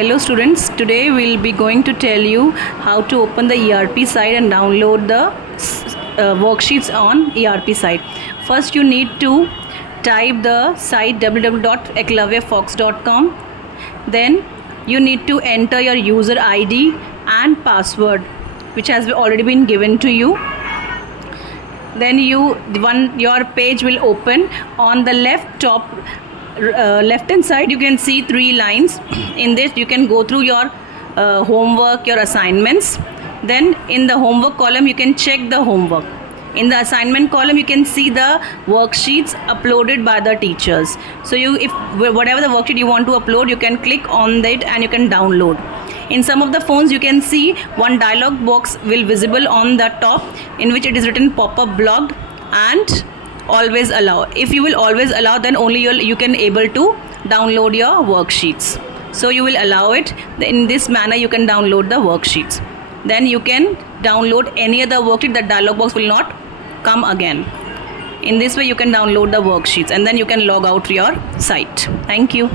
Hello students, today we'll be going to tell you how to open the ERP site and download the worksheets on ERP site. First you need to type the site www.eklavyafox.com. Then you need to enter your user ID and password which has already been given to you. Then your page will open. On the left hand side you can see 3 lines. In this you can go through your homework, your assignments. Then in the homework column you can check the homework. In the assignment column you can see the worksheets uploaded by the teachers. So if whatever the worksheet you want to upload, you can click on that and you can download. In some of the phones you can see one dialog box will visible on the top in which it is written pop-up blocked and always allow. If you will always allow, then only you can able to download your worksheets. So you will allow it. In this manner you can download the worksheets. Then you can download any other worksheet. That dialog box will not come again. In this way you can download the worksheets and then you can log out your site. Thank you.